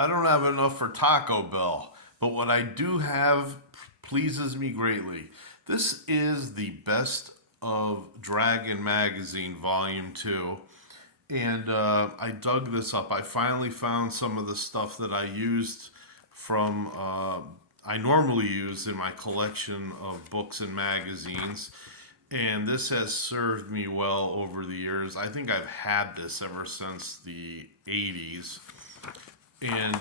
I don't have enough for Taco Bell, but what I do have pleases me greatly. This is the best of Dragon Magazine Volume 2. And I dug this up. I finally found some of the stuff that I used from, I normally use in my collection of books and magazines. And this has served me well over the years. I think I've had this ever since the 80s. And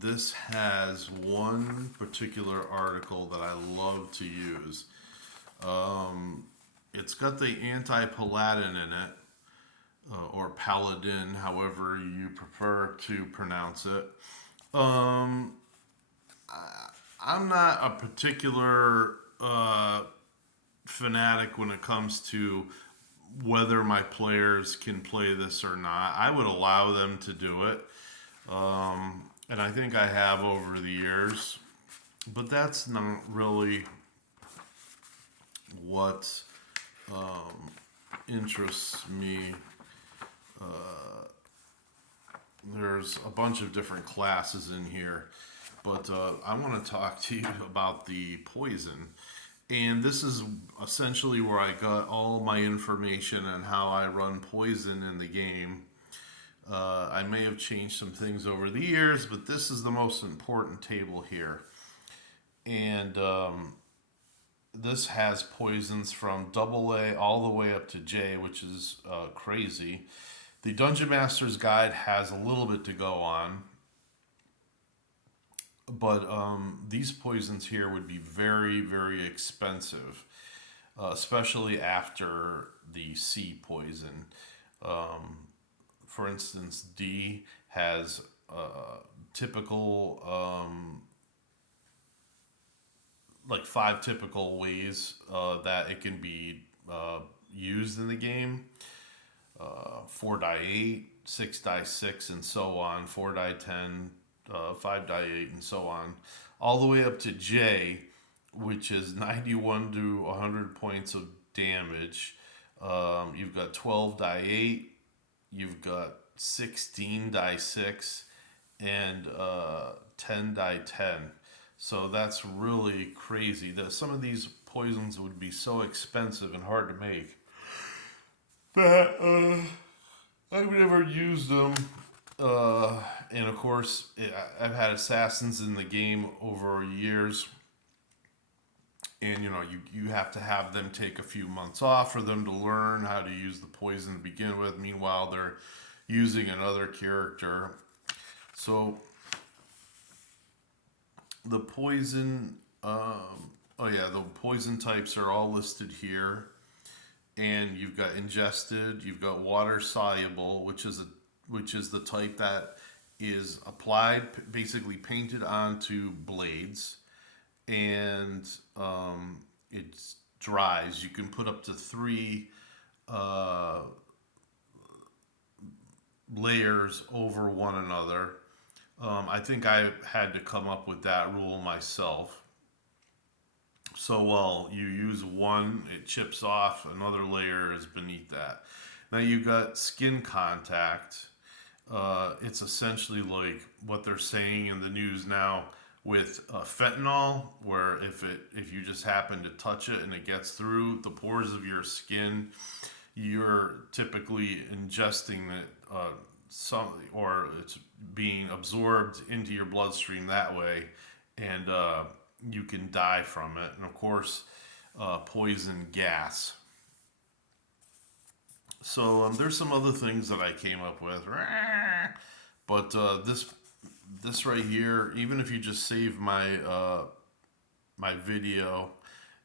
this has one particular article that I love to use. It's got the anti-paladin in it, or paladin, however you prefer to pronounce it. Um, I'm not a particular fanatic when it comes to whether my players can play this or not. I would allow them to do it, and I think I have over the years. But that's not really what interests me. There's a bunch of different classes in here, but I want to talk to you about the poison. And this is essentially where I got all my information on how I run poison in the game. I may have changed some things over the years, but this is the most important table here. And this has poisons from double A all the way up to J, which is crazy. The Dungeon Master's Guide has a little bit to go on, but these poisons here would be very, very expensive, especially after the C poison. For instance, D has typical, like five typical ways that it can be used in the game. 4 die 8, 6 die 6, and so on, 4 die 10, 5 die 8, and so on, all the way up to J, which is 91 to 100 points of damage. You've got 12 die 8, you've got 16 die 6, and 10 die 10. So that's really crazy. That some of these poisons would be so expensive and hard to make that I've never used them. And of course, I've had assassins in the game over years, and you have to have them take a few months off for them to learn how to use the poison to begin with. Meanwhile, they're using another character. So the poison, the poison types are all listed here. And you've got ingested, you've got water soluble, which is the type that is applied, basically painted onto blades, and it dries. You can put up to three layers over one another. I think I had to come up with that rule myself. So while you use one, it chips off, another layer is beneath that. Now you've got skin contact. It's essentially like what they're saying in the news now with fentanyl, where if you just happen to touch it and it gets through the pores of your skin, you're typically ingesting it, or it's being absorbed into your bloodstream that way, and you can die from it. And of course, poison gas. So there's some other things that I came up with, but this right here, even if you just save my video,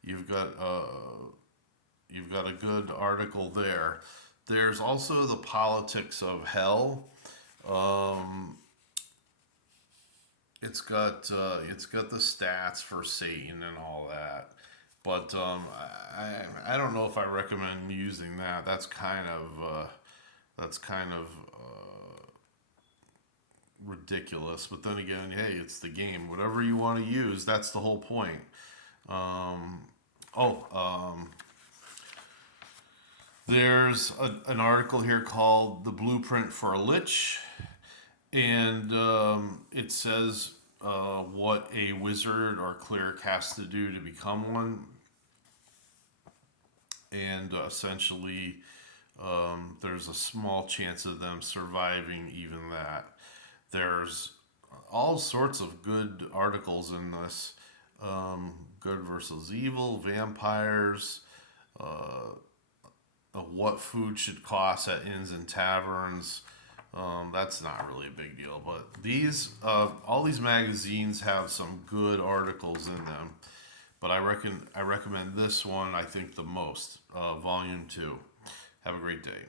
you've got a good article there. There's also the politics of hell. It's got the stats for Satan and all that, but I don't know if I recommend using that. That's kind of ridiculous. But then again, hey, it's the game. Whatever you want to use, that's the whole point. Um, oh, There's an article here called "The Blueprint for a Lich," and it says what a wizard or cleric has to do to become one, and essentially, there's a small chance of them surviving even that. There's all sorts of good articles in this. Good versus evil, vampires, what food should cost at inns and taverns. That's not really a big deal, but all these magazines have some good articles in them. But I recommend this one. I think the most, Volume 2. Have a great day.